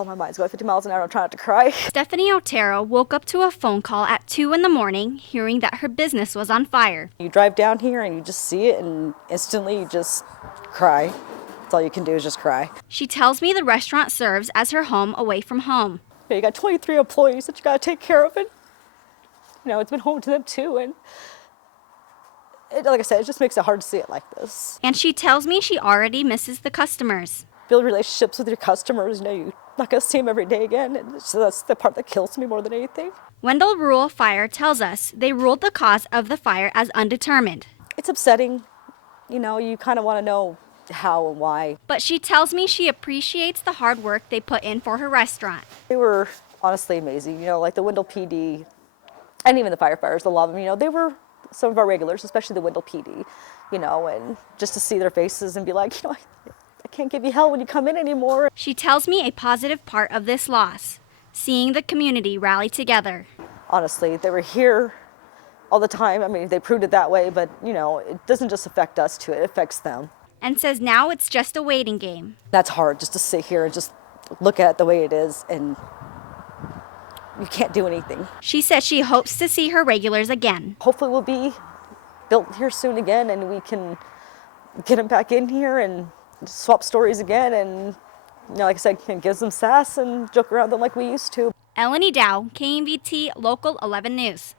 Oh, my mind's going 50 miles an hour. I'm trying not to cry. Stephanie Otero woke up to a phone call at 2 in the morning, hearing that her business was on fire. You drive down here and you just see it and instantly you just cry. That's all you can do is just cry. She tells me the restaurant serves as her home away from home. You got 23 employees that you got to take care of, and it's been home to them too. And like I said, it just makes it hard to see it like this. And she tells me she already misses the customers. Build relationships with your customers. You're not going to see them every day again. And so that's the part that kills me more than anything. Wendell Rural Fire tells us they ruled the cause of the fire as undetermined. It's upsetting. You kind of want to know how and why. But she tells me she appreciates the hard work they put in for her restaurant. They were honestly amazing. Like the Wendell PD and even the firefighters, a lot of them, they were some of our regulars, especially the Wendell PD, and just to see their faces and be like, I can't give you hell when you come in anymore. She tells me a positive part of this loss, seeing the community rally together. Honestly, they were here all the time. I mean, they proved it that way, but, it doesn't just affect us too, it affects them. And says now it's just a waiting game. That's hard, just to sit here and just look at it the way it is, and you can't do anything. She says she hopes to see her regulars again. Hopefully we'll be built here soon again, and we can get them back in here and swap stories again, and like I said, it gives them sass and joke around them like we used to. Elenee Dao, KMVT Local 11 News.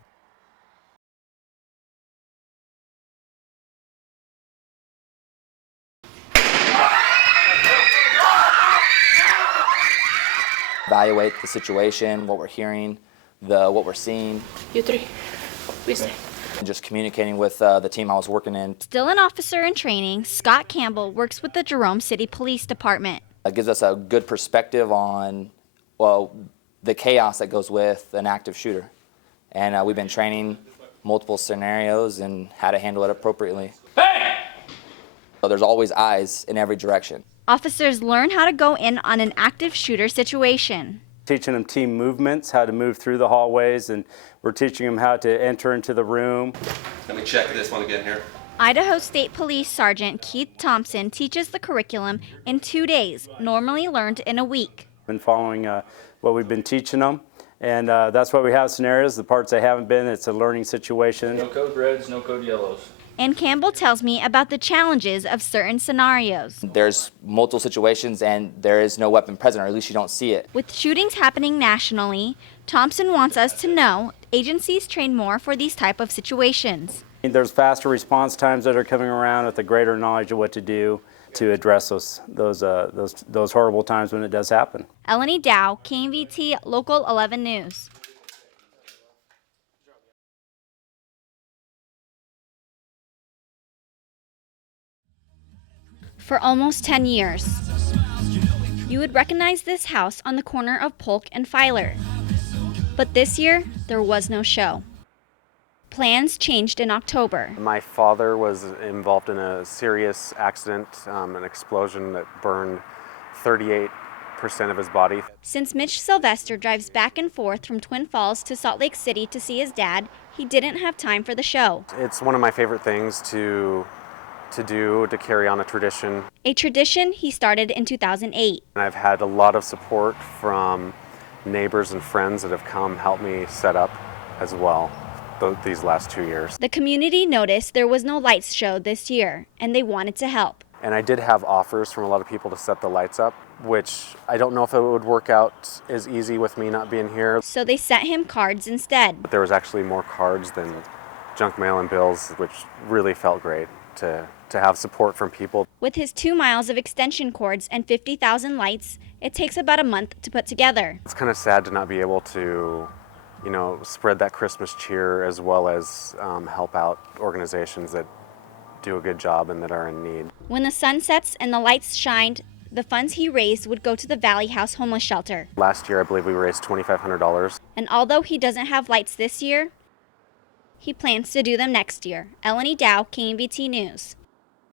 Evaluate the situation, what we're hearing, what we're seeing. You three, we stay. And just communicating with the team I was working in. Still an officer in training, Scott Campbell works with the Jerome City Police Department. It gives us a good perspective on, the chaos that goes with an active shooter. And we've been training multiple scenarios and how to handle it appropriately. Hey! So there's always eyes in every direction. Officers learn how to go in on an active shooter situation. Teaching them team movements, how to move through the hallways, and we're teaching them how to enter into the room. Let me check this one again here. Idaho State Police Sergeant Keith Thompson teaches the curriculum in 2 days, normally learned in a week. Been following what we've been teaching them, and that's why we have scenarios. The parts they haven't been, it's a learning situation. No code reds, no code yellows. And Campbell tells me about the challenges of certain scenarios. There's multiple situations and there is no weapon present, or at least you don't see it. With shootings happening nationally, Thompson wants us to know agencies train more for these type of situations. There's faster response times that are coming around with a greater knowledge of what to do to address those horrible times when it does happen. Elenee Dao, KMVT Local 11 News. For almost 10 years, you would recognize this house on the corner of Polk and Filer. But this year, there was no show. Plans changed in October. My father was involved in a serious accident, an explosion that burned 38% of his body. Since Mitch Sylvester drives back and forth from Twin Falls to Salt Lake City to see his dad, he didn't have time for the show. It's one of my favorite things to do, to carry on a tradition. A tradition he started in 2008. And I've had a lot of support from neighbors and friends that have come help me set up as well these last 2 years. The community noticed there was no lights show this year, and they wanted to help. And I did have offers from a lot of people to set the lights up, which I don't know if it would work out as easy with me not being here. So they sent him cards instead. But there was actually more cards than junk mail and bills, which really felt great to have support from people. With his 2 miles of extension cords and 50,000 lights, it takes about a month to put together. It's kind of sad to not be able to, spread that Christmas cheer as well as help out organizations that do a good job and that are in need. When the sun sets and the lights shined, the funds he raised would go to the Valley House homeless shelter. Last year, I believe we raised $2,500. And although he doesn't have lights this year, he plans to do them next year. Elenee Dao, KMVT News.